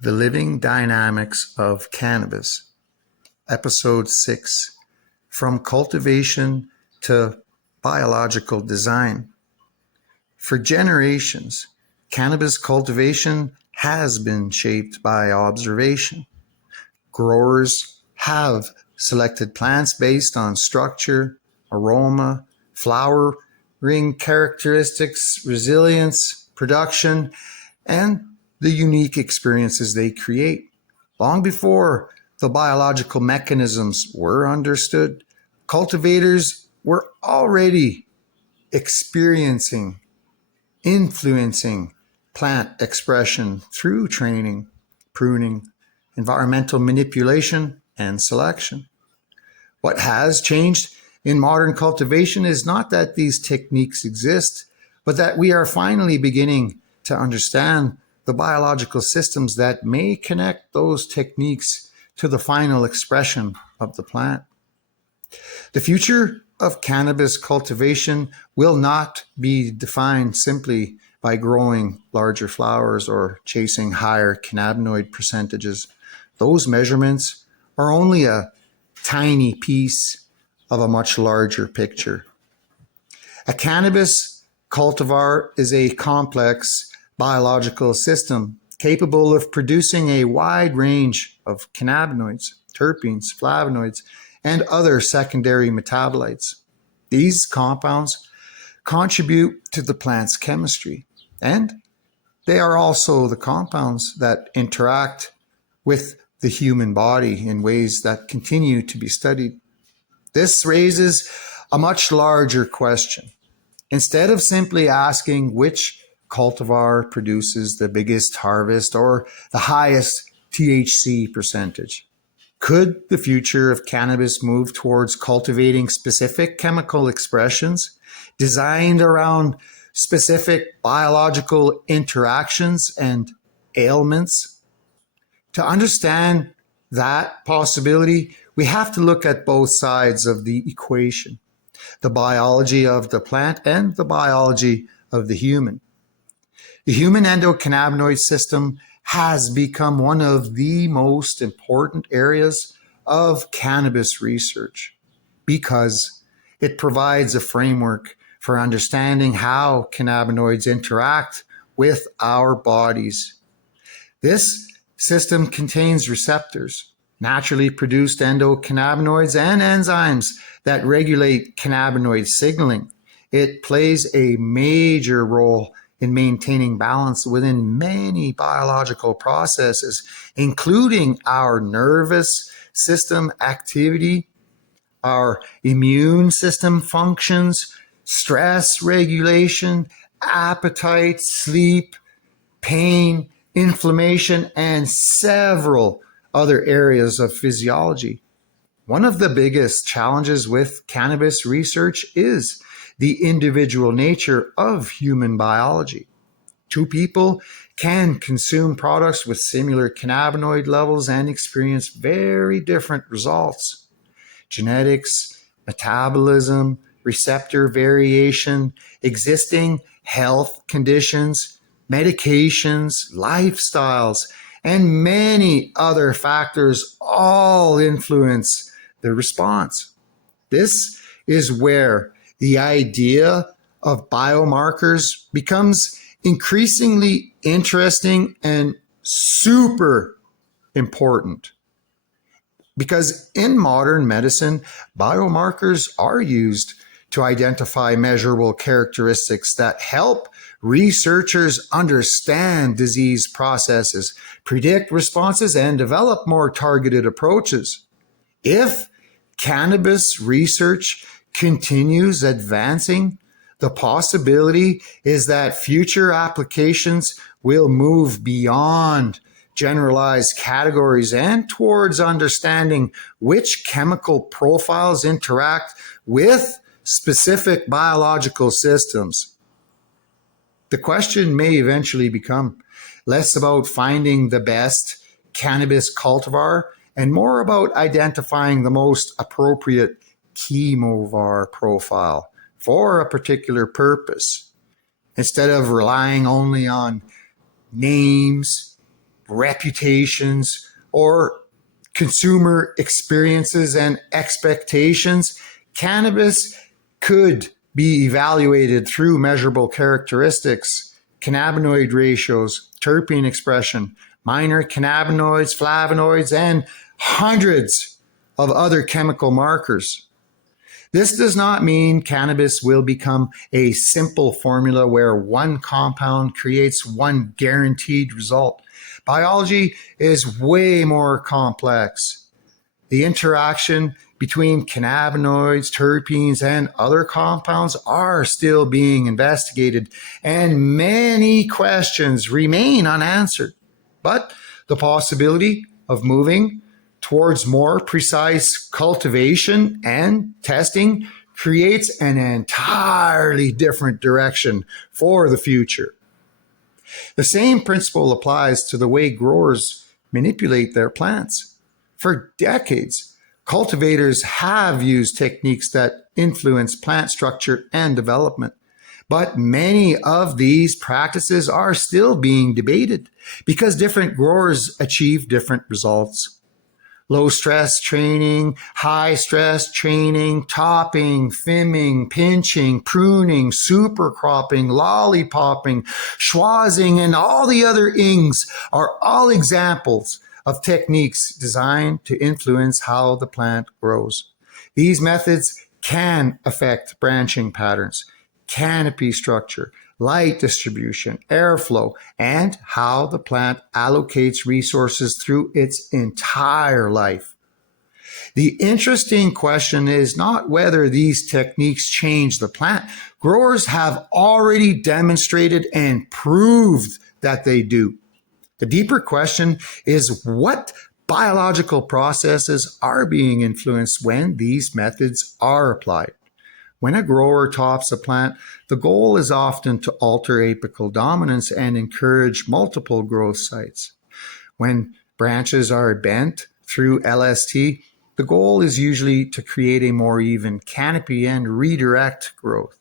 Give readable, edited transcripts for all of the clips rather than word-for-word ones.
The Living Dynamics of Cannabis, Episode 6, From Cultivation to Biological Design. For generations, cannabis cultivation has been shaped by observation. Growers have selected plants based on structure, aroma, flowering characteristics, resilience, production, and the unique experiences they create. Long before the biological mechanisms were understood, cultivators were already experiencing, influencing plant expression through training, pruning, environmental manipulation, and selection. What has changed in modern cultivation is not that these techniques exist, but that we are finally beginning to understand the biological systems that may connect those techniques to the final expression of the plant. The future of cannabis cultivation will not be defined simply by growing larger flowers or chasing higher cannabinoid percentages. Those measurements are only a tiny piece of a much larger picture. A cannabis cultivar is a complex biological system capable of producing a wide range of cannabinoids, terpenes, flavonoids, and other secondary metabolites. These compounds contribute to the plant's chemistry, and they are also the compounds that interact with the human body in ways that continue to be studied. This raises a much larger question. Instead of simply asking which cultivar produces the biggest harvest or the highest THC percentage, could the future of cannabis move towards cultivating specific chemical expressions designed around specific biological interactions and ailments? To understand that possibility, we have to look at both sides of the equation, the biology of the plant and the biology of the human. The human endocannabinoid system has become one of the most important areas of cannabis research because it provides a framework for understanding how cannabinoids interact with our bodies. This system contains receptors, naturally produced endocannabinoids, and enzymes that regulate cannabinoid signaling. It plays a major role in maintaining balance within many biological processes, including our nervous system activity, our immune system functions, stress regulation, appetite, sleep, pain, inflammation, and several other areas of physiology. One of the biggest challenges with cannabis research is the individual nature of human biology. Two people can consume products with similar cannabinoid levels and experience very different results. Genetics, metabolism, receptor variation, existing health conditions, medications, lifestyles, and many other factors all influence the response. This is where the idea of biomarkers becomes increasingly interesting and super important. Because in modern medicine, biomarkers are used to identify measurable characteristics that help researchers understand disease processes, predict responses, and develop more targeted approaches. If cannabis research continues advancing, the possibility is that future applications will move beyond generalized categories and towards understanding which chemical profiles interact with specific biological systems. The question may eventually become less about finding the best cannabis cultivar and more about identifying the most appropriate chemovar profile for a particular purpose. Instead of relying only on names, reputations, or consumer experiences and expectations, cannabis could be evaluated through measurable characteristics, cannabinoid ratios, terpene expression, minor cannabinoids, flavonoids, and hundreds of other chemical markers. This does not mean cannabis will become a simple formula where one compound creates one guaranteed result. Biology is way more complex. The interaction between cannabinoids, terpenes, and other compounds are still being investigated, and many questions remain unanswered. But the possibility of moving towards more precise cultivation and testing creates an entirely different direction for the future. The same principle applies to the way growers manipulate their plants. For decades, cultivators have used techniques that influence plant structure and development. But many of these practices are still being debated because different growers achieve different results. Low stress training, high stress training, topping, fimming, pinching, pruning, super cropping, lollipopping, schwazzing, and all the other ings are all examples of techniques designed to influence how the plant grows. These methods can affect branching patterns, canopy structure, light distribution, airflow, and how the plant allocates resources through its entire life. The interesting question is not whether these techniques change the plant. Growers have already demonstrated and proved that they do. The deeper question is what biological processes are being influenced when these methods are applied. When a grower tops a plant, the goal is often to alter apical dominance and encourage multiple growth sites. When branches are bent through LST, the goal is usually to create a more even canopy and redirect growth.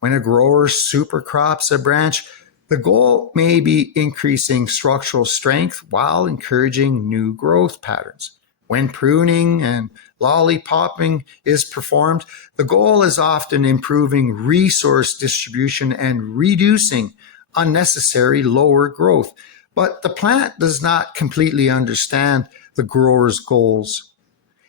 When a grower supercrops a branch, the goal may be increasing structural strength while encouraging new growth patterns. When pruning and lollipopping is performed, the goal is often improving resource distribution and reducing unnecessary lower growth. But the plant does not completely understand the grower's goals.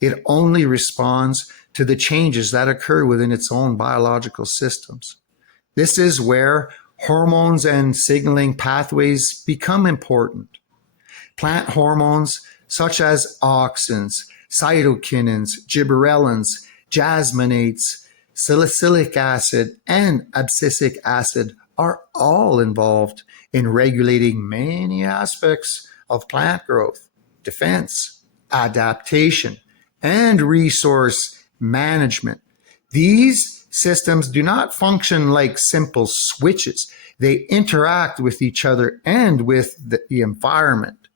It only responds to the changes that occur within its own biological systems. This is where hormones and signaling pathways become important. Plant hormones such as auxins, cytokinins, gibberellins, jasminates, salicylic acid, and abscisic acid are all involved in regulating many aspects of plant growth, defense, adaptation, and resource management. These systems do not function like simple switches. They interact with each other and with the environment,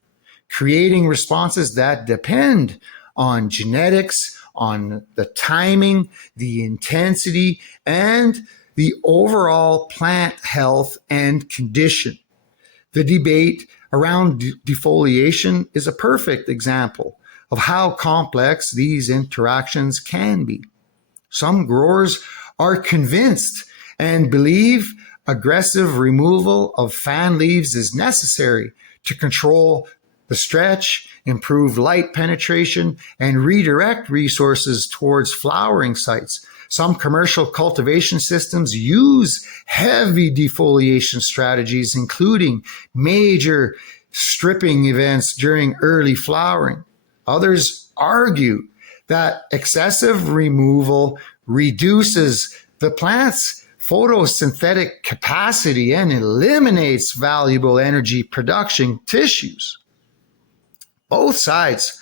creating responses that depend on genetics, on the timing, the intensity, and the overall plant health and condition. The debate around defoliation is a perfect example of how complex these interactions can be. Some growers are convinced and believe aggressive removal of fan leaves is necessary to control the stretch, improve light penetration, and redirect resources towards flowering sites. Some commercial cultivation systems use heavy defoliation strategies, including major stripping events during early flowering. Others argue that excessive removal reduces the plant's photosynthetic capacity and eliminates valuable energy production tissues. Both sides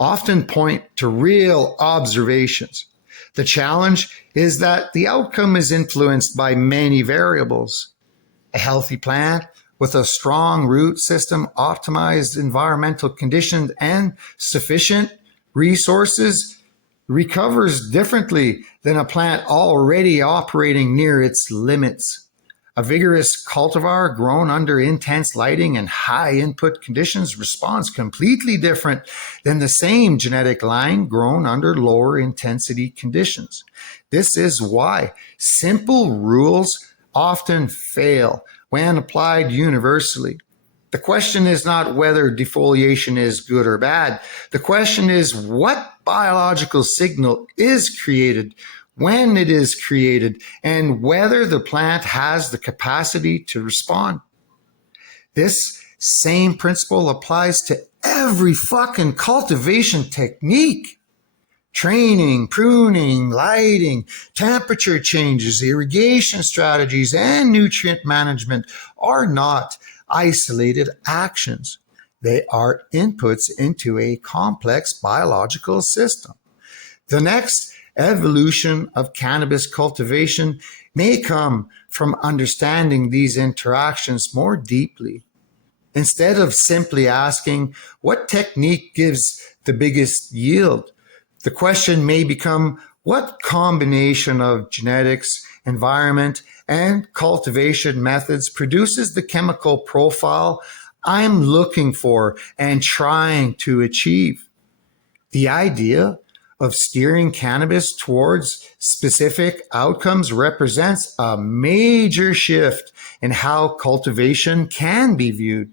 often point to real observations. The challenge is that the outcome is influenced by many variables. A healthy plant with a strong root system, optimized environmental conditions, and sufficient resources recovers differently than a plant already operating near its limits. A vigorous cultivar grown under intense lighting and high input conditions responds completely different than the same genetic line grown under lower intensity conditions. This is why simple rules often fail when applied universally. The question is not whether defoliation is good or bad. The question is what biological signal is created, when it is created, and whether the plant has the capacity to respond. This same principle applies to every fucking cultivation technique. Training, pruning, lighting, temperature changes, irrigation strategies, and nutrient management are not isolated actions. They are inputs into a complex biological system. The next evolution of cannabis cultivation may come from understanding these interactions more deeply. Instead of simply asking what technique gives the biggest yield, the question may become what combination of genetics, environment, and cultivation methods produces the chemical profile I'm looking for and trying to achieve. The idea of steering cannabis towards specific outcomes represents a major shift in how cultivation can be viewed.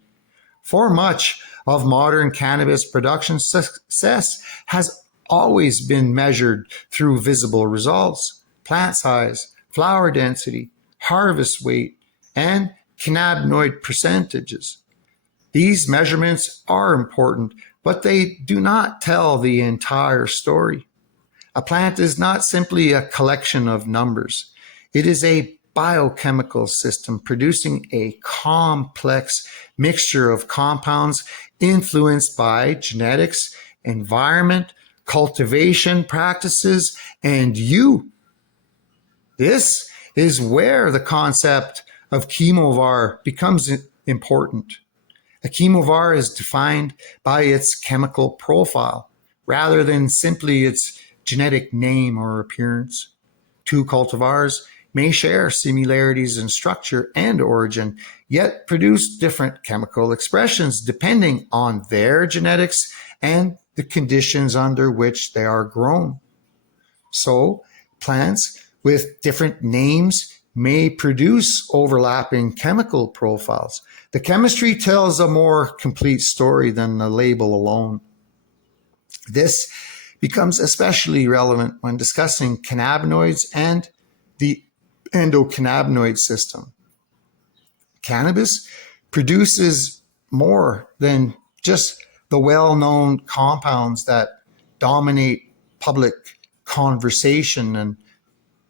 For much of modern cannabis production, success has always been measured through visible results: plant size, flower density, harvest weight, and cannabinoid percentages. These measurements are important, but they do not tell the entire story. A plant is not simply a collection of numbers. It is a biochemical system producing a complex mixture of compounds influenced by genetics, environment, cultivation practices, and you. This is where the concept of chemovar becomes important. A chemovar is defined by its chemical profile rather than simply its genetic name or appearance. Two cultivars may share similarities in structure and origin, yet produce different chemical expressions depending on their genetics and the conditions under which they are grown. So, plants with different names may produce overlapping chemical profiles. The chemistry tells a more complete story than the label alone. This becomes especially relevant when discussing cannabinoids and the endocannabinoid system. Cannabis produces more than just the well-known compounds that dominate public conversation and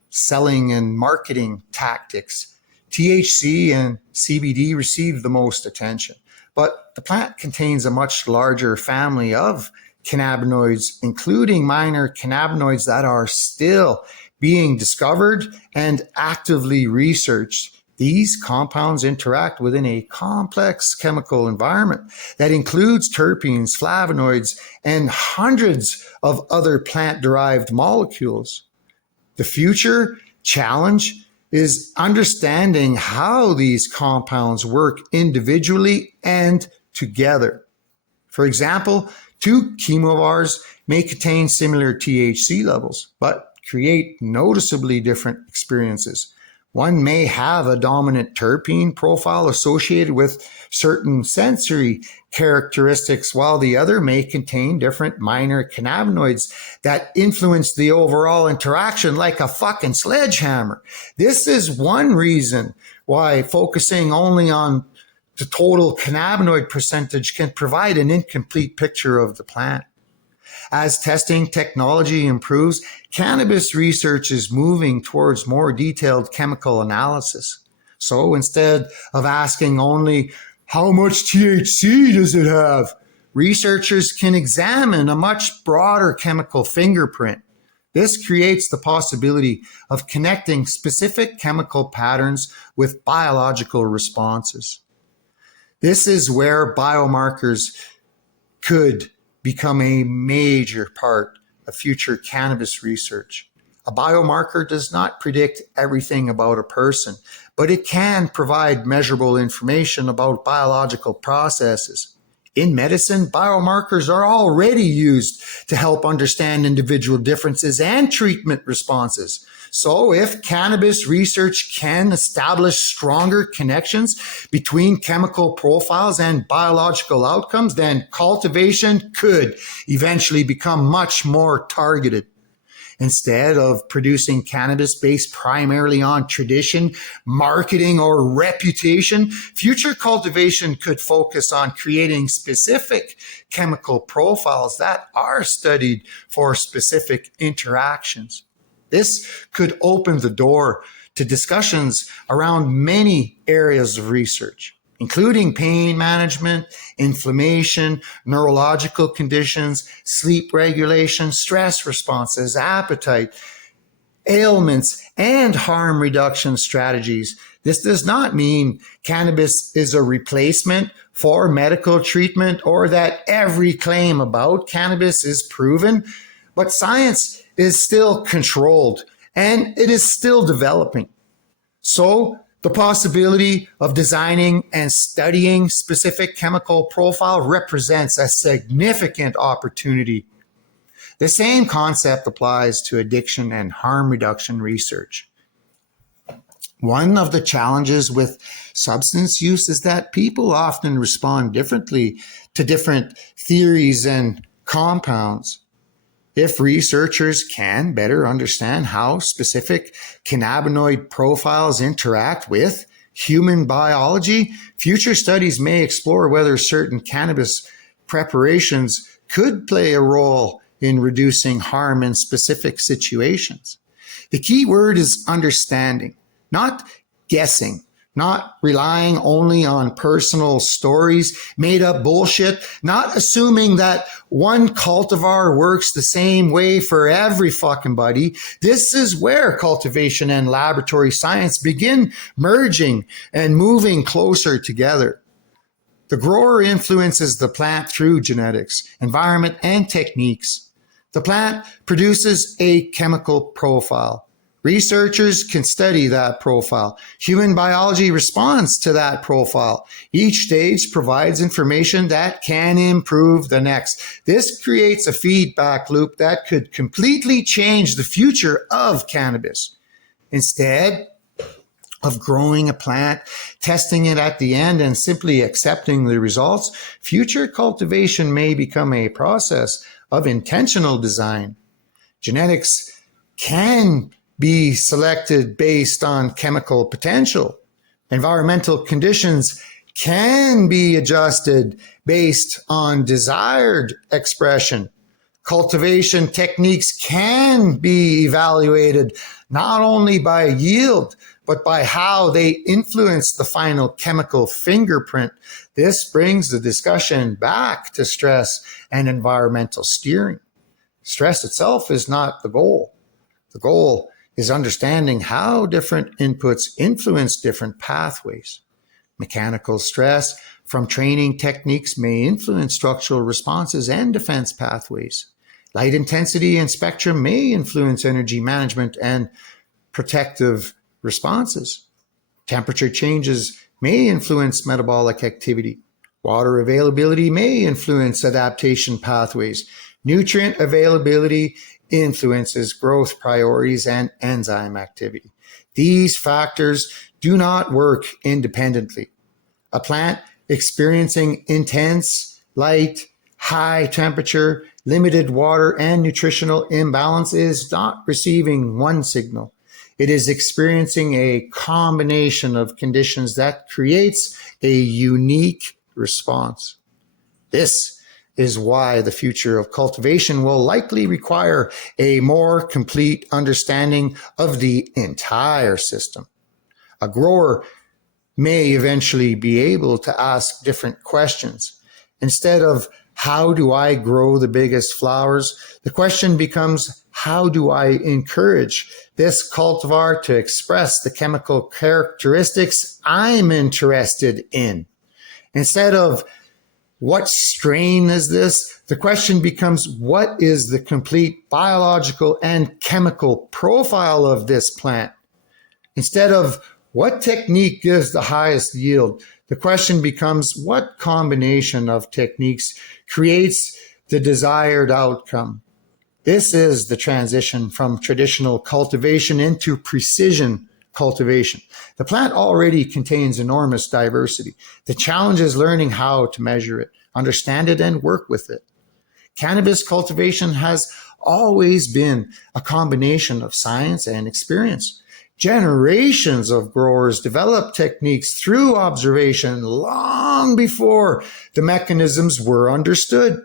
selling and marketing tactics. THC and CBD receive the most attention, but the plant contains a much larger family of cannabinoids, including minor cannabinoids that are still being discovered and actively researched. These compounds interact within a complex chemical environment that includes terpenes, flavonoids, and hundreds of other plant-derived molecules. The future challenge is understanding how these compounds work individually and together. For example, two chemovars may contain similar THC levels, but create noticeably different experiences. One may have a dominant terpene profile associated with certain sensory characteristics, while the other may contain different minor cannabinoids that influence the overall interaction like a fucking sledgehammer. This is one reason why focusing only on the total cannabinoid percentage can provide an incomplete picture of the plant. As testing technology improves, cannabis research is moving towards more detailed chemical analysis. So instead of asking only, how much THC does it have? Researchers can examine a much broader chemical fingerprint. This creates the possibility of connecting specific chemical patterns with biological responses. This is where biomarkers could become a major part of future cannabis research. A biomarker does not predict everything about a person, but it can provide measurable information about biological processes. In medicine, biomarkers are already used to help understand individual differences and treatment responses. So if cannabis research can establish stronger connections between chemical profiles and biological outcomes, then cultivation could eventually become much more targeted. Instead of producing cannabis based primarily on tradition, marketing, or reputation, future cultivation could focus on creating specific chemical profiles that are studied for specific interactions. This could open the door to discussions around many areas of research, including pain management, inflammation, neurological conditions, sleep regulation, stress responses, appetite, ailments, and harm reduction strategies. This does not mean cannabis is a replacement for medical treatment or that every claim about cannabis is proven, but science is still controlled and it is still developing. So the possibility of designing and studying specific chemical profile represents a significant opportunity. The same concept applies to addiction and harm reduction research. One of the challenges with substance use is that people often respond differently to different theories and compounds. If researchers can better understand how specific cannabinoid profiles interact with human biology, future studies may explore whether certain cannabis preparations could play a role in reducing harm in specific situations. The key word is understanding, not guessing, not relying only on personal stories, made up bullshit, not assuming that one cultivar works the same way for every fucking buddy. This is where cultivation and laboratory science begin merging and moving closer together. The grower influences the plant through genetics, environment, and techniques. The plant produces a chemical profile. Researchers can study that profile. Human biology responds to that profile. Each stage provides information that can improve the next. This creates a feedback loop that could completely change the future of cannabis. Instead of growing a plant, testing it at the end, and simply accepting the results, future cultivation may become a process of intentional design. Genetics can be selected based on chemical potential. Environmental conditions can be adjusted based on desired expression. Cultivation techniques can be evaluated not only by yield, but by how they influence the final chemical fingerprint. This brings the discussion back to stress and environmental steering. Stress itself is not the goal. The goal is understanding how different inputs influence different pathways. Mechanical stress from training techniques may influence structural responses and defense pathways. Light intensity and spectrum may influence energy management and protective responses. Temperature changes may influence metabolic activity. Water availability may influence adaptation pathways. Nutrient availability influences growth priorities and enzyme activity. These factors do not work independently. A plant experiencing intense light, high temperature, limited water, and nutritional imbalance is not receiving one signal. It is experiencing a combination of conditions that creates a unique response. This is why the future of cultivation will likely require a more complete understanding of the entire system. A grower may eventually be able to ask different questions. Instead of how do I grow the biggest flowers, the question becomes how do I encourage this cultivar to express the chemical characteristics I'm interested in? Instead of what strain is this? The question becomes, what is the complete biological and chemical profile of this plant? Instead of What technique gives the highest yield? The question becomes, what combination of techniques creates the desired outcome? This is the transition from traditional cultivation into precision cultivation. The plant already contains enormous diversity. The challenge is learning how to measure it, understand it, and work with it. Cannabis cultivation has always been a combination of science and experience. Generations of growers developed techniques through observation long before the mechanisms were understood.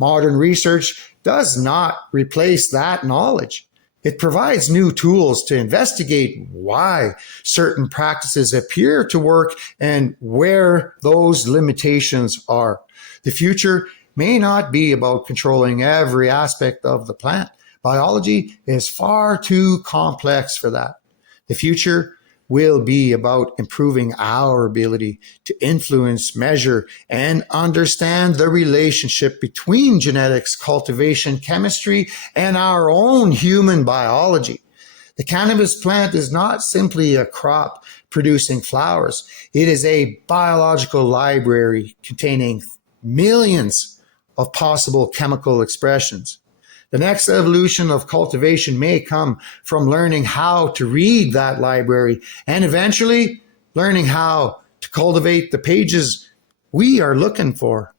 Modern research does not replace that knowledge. It provides new tools to investigate why certain practices appear to work and where those limitations are. The future may not be about controlling every aspect of the plant. Biology is far too complex for that. The future will be about improving our ability to influence, measure, and understand the relationship between genetics, cultivation, chemistry, and our own human biology. The cannabis plant is not simply a crop producing flowers. It is a biological library containing millions of possible chemical expressions. The next evolution of cultivation may come from learning how to read that library and eventually learning how to cultivate the pages we are looking for.